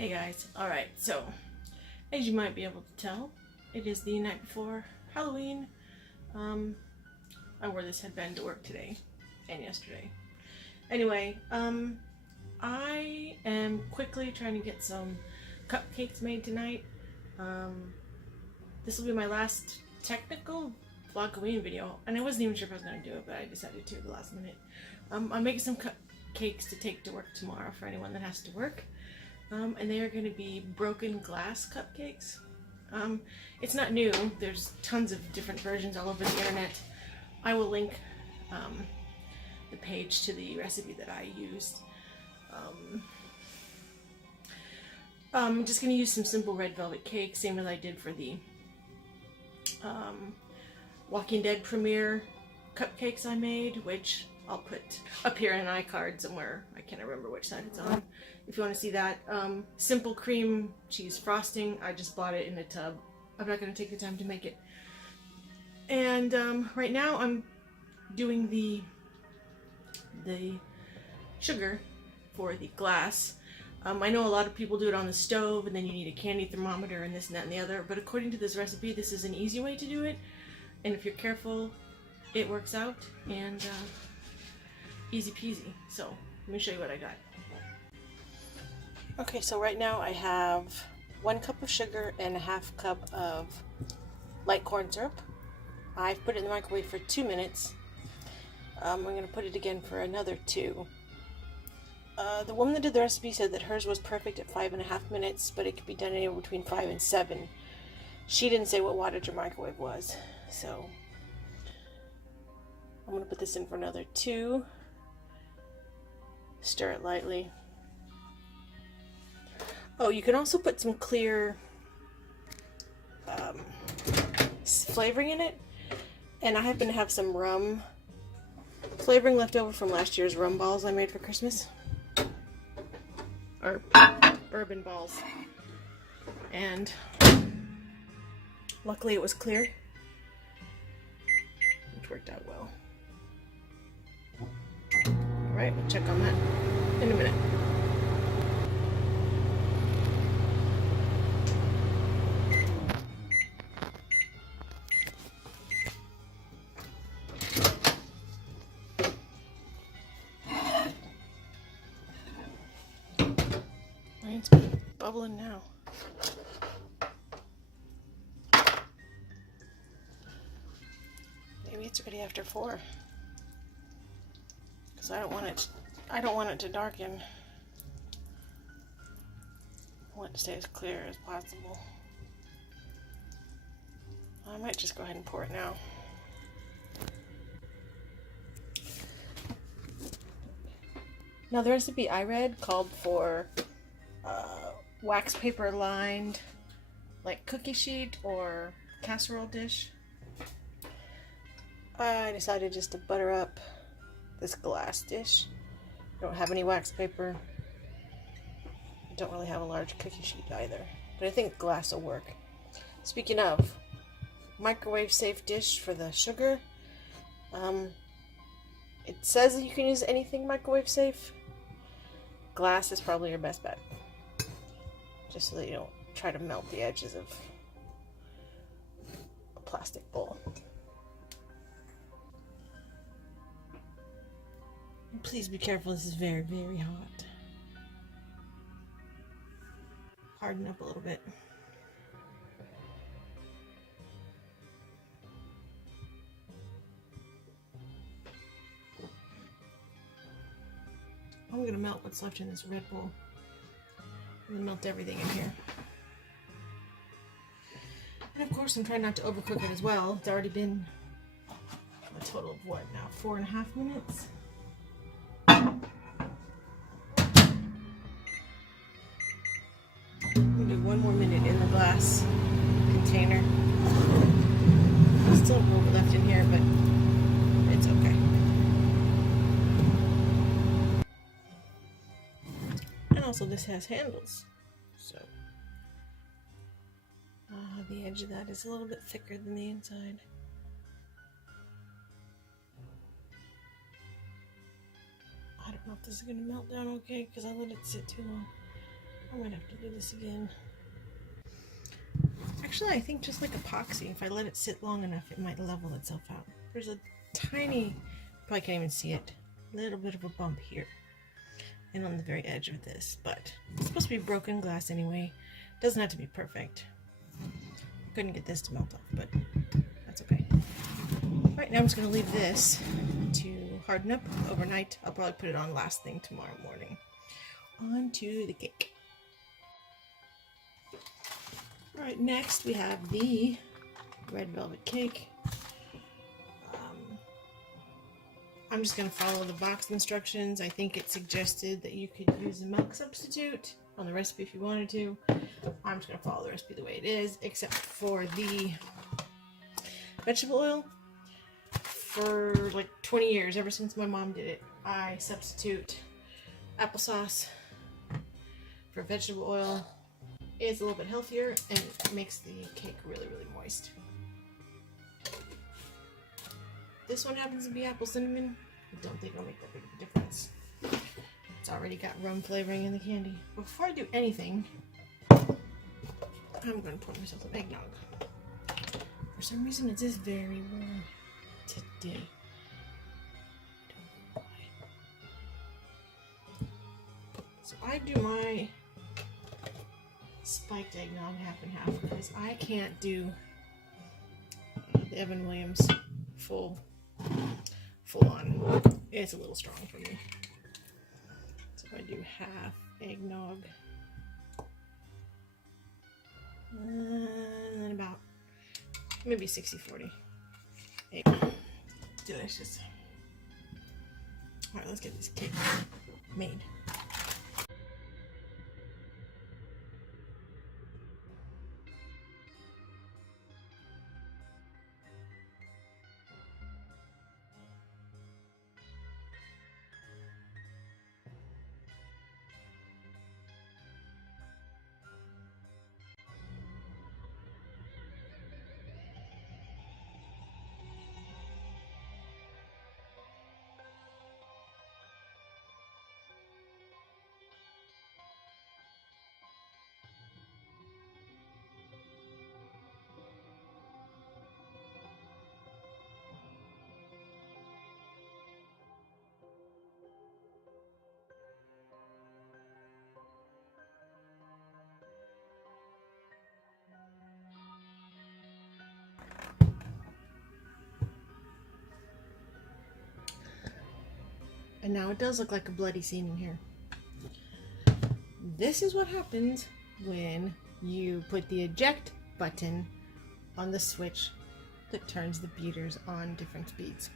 Hey guys, alright, so as you might be able to tell, it is the night before Halloween. I wore this headband to work today and yesterday. Anyway, I am quickly trying to get some cupcakes made tonight. This will be my last technical Vlogoween video, and I wasn't even sure if I was going to do it, but I decided to at the last minute. I'm making some cupcakes to take to work tomorrow for anyone that has to work. And they are going to be broken glass cupcakes. It's not new. There's tons of different versions all over the internet. I will link the page to the recipe that I used. I'm just going to use some simple red velvet cake, same as I did for the Walking Dead premiere cupcakes I made, which I'll put up here in an iCard somewhere. I can't remember which side it's on. If you want to see that. Simple cream cheese frosting. I just bought it in a tub. I'm not going to take the time to make it. And right now I'm doing the sugar for the glass. I know a lot of people do it on the stove, and then you need a candy thermometer and this and that and the other. But according to this recipe, this is an easy way to do it. And if you're careful, it works out. And easy peasy. So let me show you what I got. Okay, so right now I have 1 cup of sugar and a ½ cup of light corn syrup. I've put it in the microwave for 2 minutes. I'm going to put it again for another 2. The woman that did the recipe said that hers was perfect at 5.5 minutes, but it could be done anywhere between 5 and 7. She didn't say what wattage her microwave was, so I'm going to put this in for another 2. Stir it lightly. Oh, you can also put some clear flavoring in it. And I happen to have some rum flavoring left over from last year's rum balls I made for Christmas. Or bourbon balls. And luckily it was clear, which worked out well. Alright, we'll check on that in a minute. It's bubbling now. Maybe it's ready after 4. Because I don't want it to darken. I want it to stay as clear as possible. I might just go ahead and pour it now. Now the recipe I read called for wax paper lined like cookie sheet or casserole dish. I decided just to butter up this glass dish. I don't have any wax paper. I don't really have a large cookie sheet either, but I think glass will work. Speaking of, microwave safe dish for the sugar. It says that you can use anything microwave safe. Glass is probably your best bet, just so that you don't try to melt the edges of a plastic bowl. And please be careful, this is very, very hot. Harden up a little bit. I'm going to melt what's left in this red bowl. I'm going to melt everything in here. And of course I'm trying not to overcook it as well. It's already been a total of what now? 4.5 minutes? I'm going to do 1 more minute in the glass container. There's still a little bit left in here, but it's okay. And also this has handles, so the edge of that is a little bit thicker than the inside. I don't know if this is going to melt down okay because I let it sit too long. I might have to do this again. Actually, I think just like epoxy, if I let it sit long enough, it might level itself out. There's a tiny, probably can't even see it, little bit of a bump here. And on the very edge of this, but it's supposed to be broken glass anyway. Doesn't have to be perfect. Couldn't get this to melt off, but that's okay. Alright, now I'm just going to leave this to harden up overnight. I'll probably put it on last thing tomorrow morning. On to the cake. Alright, next we have the red velvet cake. I'm just going to follow the box instructions. I think it suggested that you could use a milk substitute on the recipe if you wanted to. I'm just going to follow the recipe the way it is, except for the vegetable oil. For like 20 years, ever since my mom did it, I substitute applesauce for vegetable oil. It's a little bit healthier and it makes the cake really, really moist. This one happens to be apple cinnamon. I don't think it'll make that big of a difference. It's already got rum flavoring in the candy. Before I do anything, I'm going to pour myself some eggnog. For some reason, it is very warm today. Don't know why. So I do my spiked eggnog half and half because I can't do the Evan Williams full on. It's a little strong for me. So if I do half eggnog, and then about maybe 60-40. Delicious. Alright, let's get this cake made. And now it does look like a bloody scene in here. This is what happens when you put the eject button on the switch that turns the beaters on different speeds.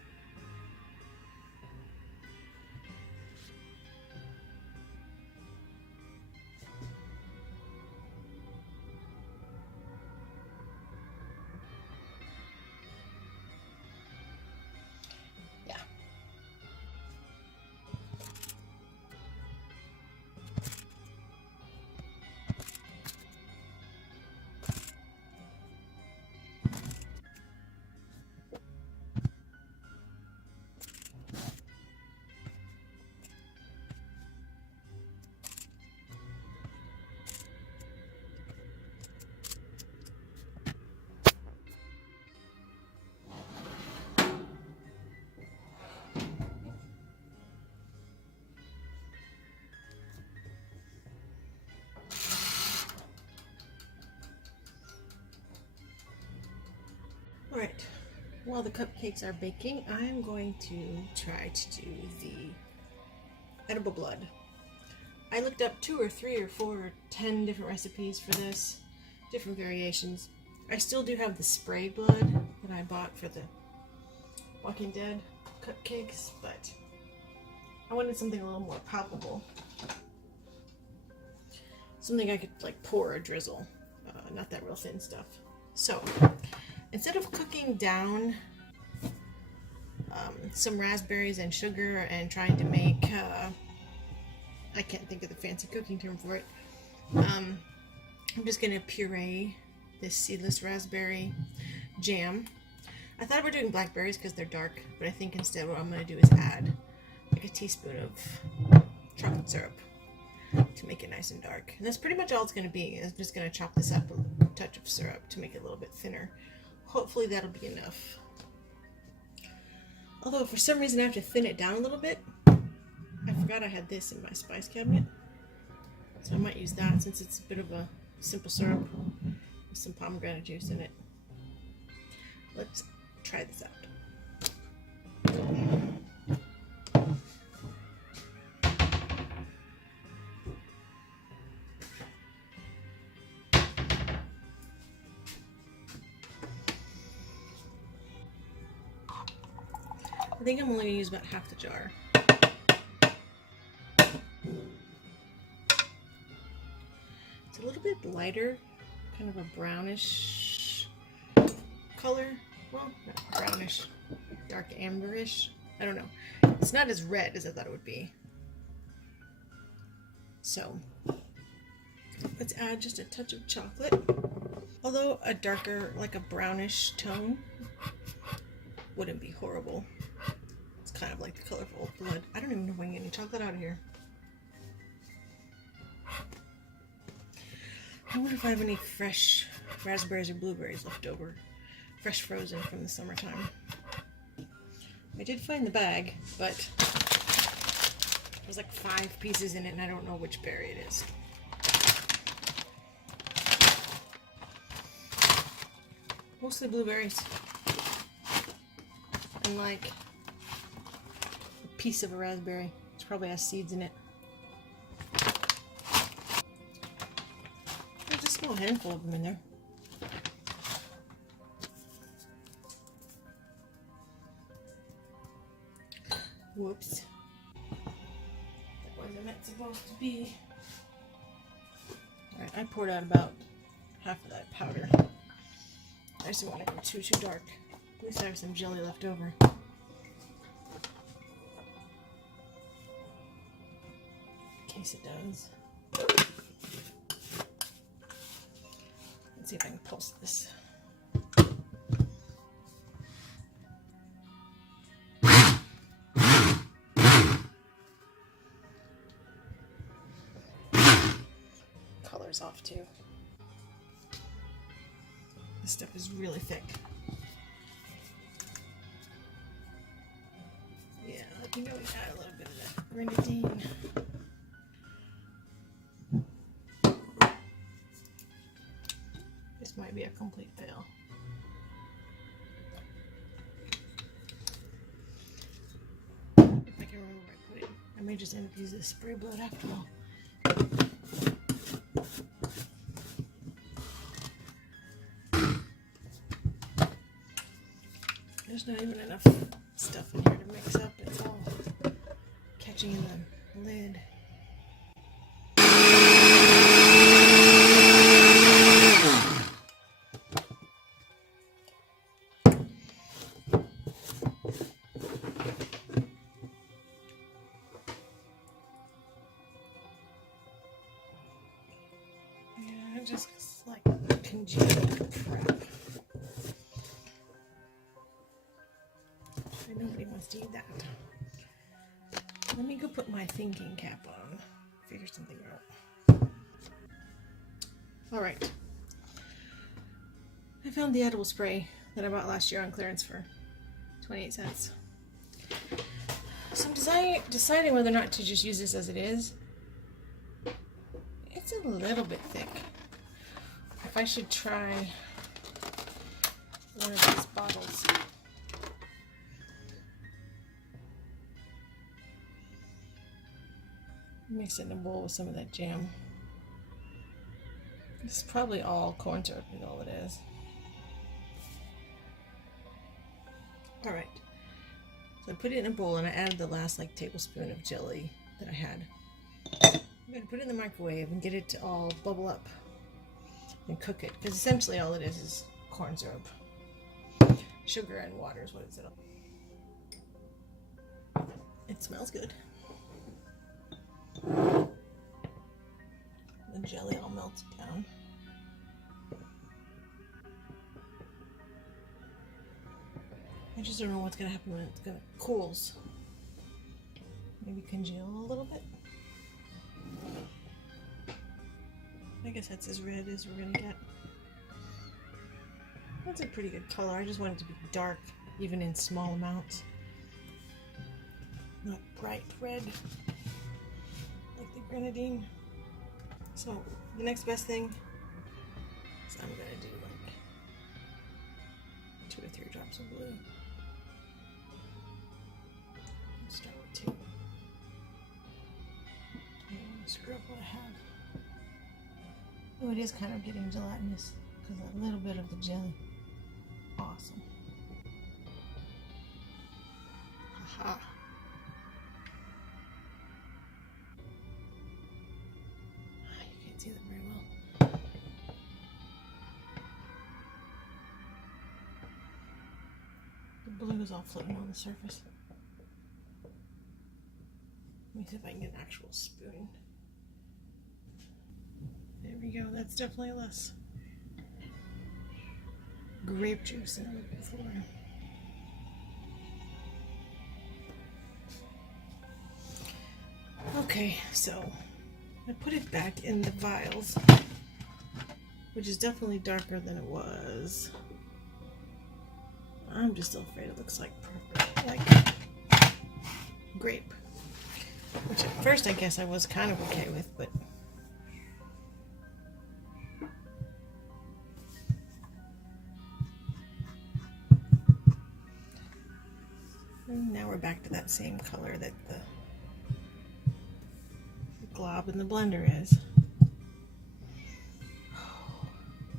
Alright, while the cupcakes are baking, I'm going to try to do the edible blood. I looked up 2 or 3 or 4 or 10 different recipes for this, different variations. I still do have the spray blood that I bought for the Walking Dead cupcakes, but I wanted something a little more palpable. Something I could like pour or drizzle, not that real thin stuff. So, instead of cooking down some raspberries and sugar and trying to make, I can't think of the fancy cooking term for it, I'm just going to puree this seedless raspberry jam. I thought we were doing blackberries because they're dark, but I think instead what I'm going to do is add like a teaspoon of chocolate syrup. to make it nice and dark. And that's pretty much all it's going to be. I'm just going to chop this up a touch of syrup to make it a little bit thinner. Hopefully that'll be enough. Although for some reason I have to thin it down a little bit. I forgot I had this in my spice cabinet. So I might use that since it's a bit of a simple syrup with some pomegranate juice in it. Let's try this out. I think I'm only going to use about half the jar. It's a little bit lighter, kind of a brownish color. Well, not brownish, dark amberish. I don't know. It's not as red as I thought it would be. So, let's add just a touch of chocolate. Although a darker, like a brownish tone wouldn't be horrible. Kind of like the color of old blood. I don't even know if I can get any chocolate out of here. I wonder if I have any fresh raspberries or blueberries left over. Fresh frozen from the summertime. I did find the bag, but there's like 5 pieces in it and I don't know which berry it is. Mostly blueberries. And like piece of a raspberry. It probably has seeds in it. There's a small handful of them in there. Whoops. That wasn't meant supposed to be. Alright, I poured out about half of that powder. I just don't want to go too dark. At least I have some jelly left over. In case it does. Let's see if I can pulse this. Color's off too. This stuff is really thick. Yeah, let me go and add a little bit of that grenadine. This might be a complete fail. If I can remember where I put it. I may just end up using this spray blood after all. There's not even enough stuff in here to mix up. It's all catching in the lid. Yeah, it just like congealed crap. Nobody wants to eat that. Let me go put my thinking cap on. Figure something out. Alright. I found the edible spray that I bought last year on clearance for 28 cents. So I'm deciding whether or not to just use this as it is. It's a little bit thick. If I should try one of these bottles. Mix it in a bowl with some of that jam. This is probably all corn syrup, is all it is. Alright. So I put it in a bowl and I added the last tablespoon of jelly that I had. I'm going to put it in the microwave and get it to all bubble up and cook it. Because essentially all it is corn syrup. Sugar and water is what it's in. It smells good. The jelly all melted down. I just don't know what's going to happen when it's going to cools. Maybe congeal a little bit. I guess that's as red as we're gonna get. That's a pretty good color. I just want it to be dark, even in small amounts. Not bright red, like the grenadine. So the next best thing is I'm gonna do like 2 or 3 drops of blue. Let's start with 2. I'm gonna screw up what I have. Oh, it is kind of getting gelatinous because a little bit of the jelly. Awesome. Haha. You can't see that very well. The blue is all floating on the surface. Let me see if I can get an actual spoon. There we go. That's definitely less grape juice than it was before. Okay, so I put it back in the vials, which is definitely darker than it was. I'm just still afraid it looks like purple, like grape, which at first I guess I was kind of okay with, but and now we're back to that same color that the glob in the blender is.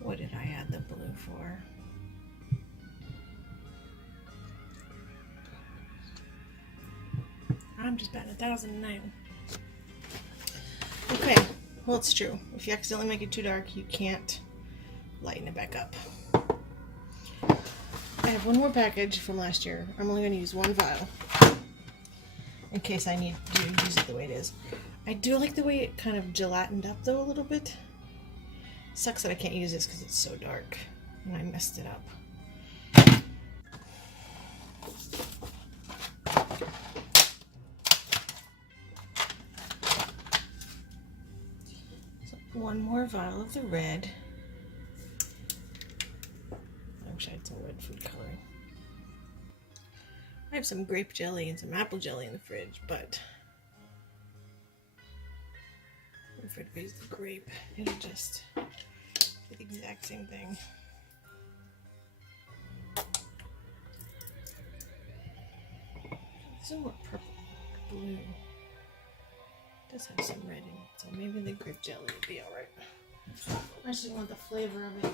What did I add the blue for? I'm just batting 1,009. Okay, well, it's true. If you accidentally make it too dark, you can't lighten it back up. I have one more package from last year. I'm only going to use 1 vial in case I need to use it the way it is. I do like the way it kind of gelatined up though a little bit. Sucks that I can't use this because it's so dark and I messed it up. So 1 more vial of the red. I wish I had some red food coloring. I have some grape jelly and some apple jelly in the fridge, but if I use the grape, it'll just be the exact same thing. This is more purple, blue. It does have some red in it, so maybe the grape jelly will be alright. I just want the flavor of it.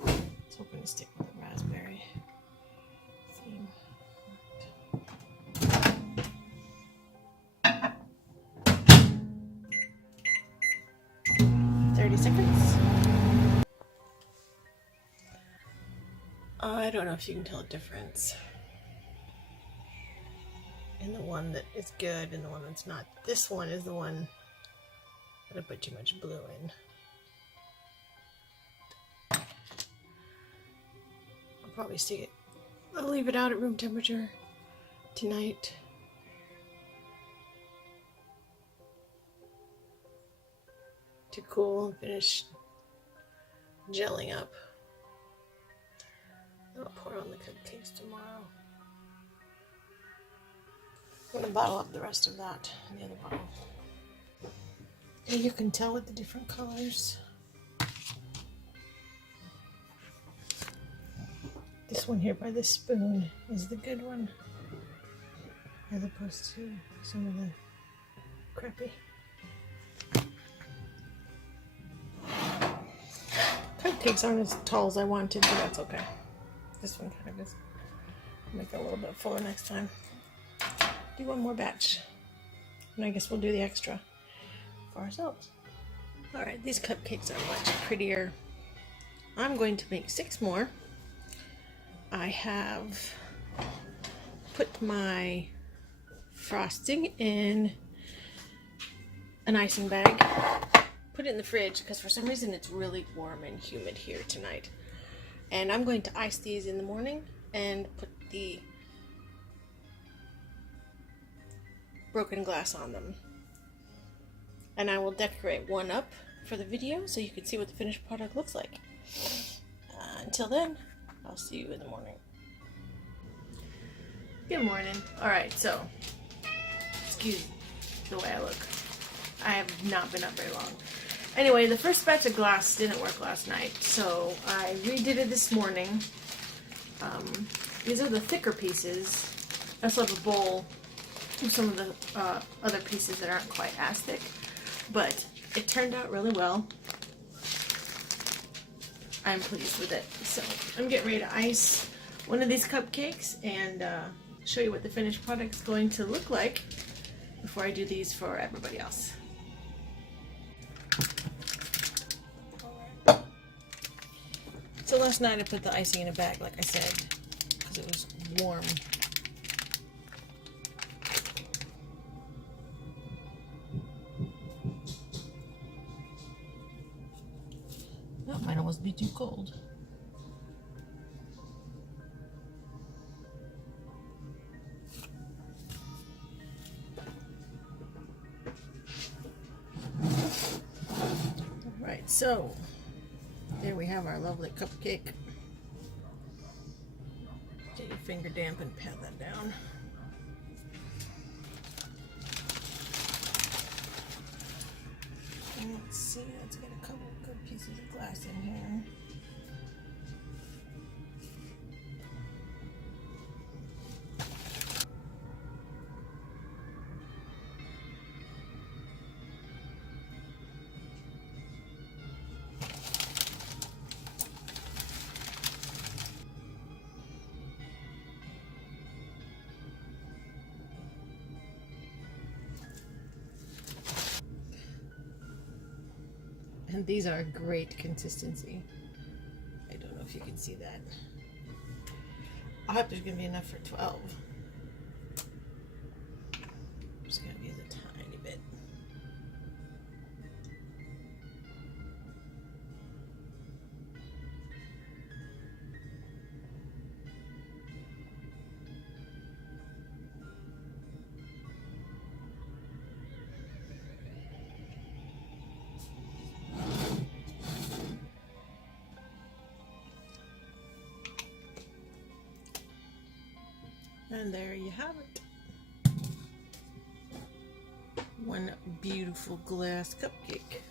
I was hoping to stick with the raspberry theme. 30 seconds. I don't know if you can tell a difference in the one that is good and the one that's not. This one is the one that I put too much blue in. I'll probably stick it. I'll leave it out at room temperature tonight. To cool and finish gelling up. I'll pour on the cupcakes tomorrow. I'm going to bottle up the rest of that in the other bottle. And you can tell with the different colors. This one here by the spoon is the good one, as opposed to some of the crappy. Cupcakes aren't as tall as I wanted, but that's okay. This one kind of is. Make it a little bit fuller next time. Do 1 more batch, and I guess we'll do the extra for ourselves. Alright, these cupcakes are much prettier. I'm going to make 6 more. I have put my frosting in an icing bag. Put it in the fridge because for some reason it's really warm and humid here tonight. And I'm going to ice these in the morning and put the broken glass on them. and I will decorate one up for the video so you can see what the finished product looks like. Until then, I'll see you in the morning. Good morning. Alright, so, excuse the way I look. I have not been up very long. Anyway, the first batch of glass didn't work last night, so I redid it this morning. These are the thicker pieces. I also have a bowl with some of the other pieces that aren't quite as thick, but it turned out really well. I'm pleased with it. So I'm getting ready to ice one of these cupcakes and show you what the finished product is going to look like before I do these for everybody else. So last night I put the icing in a bag, like I said, because it was warm. That might almost be too cold. Alright, so there we have our lovely cupcake. Get your finger damp and pat that down. And let's see, let's get a couple of good pieces of glass in here. And these are a great consistency. I don't know if you can see that. I hope there's going to be enough for 12. I'm just going to use a tiny bit. And there you have it. One beautiful glass cupcake.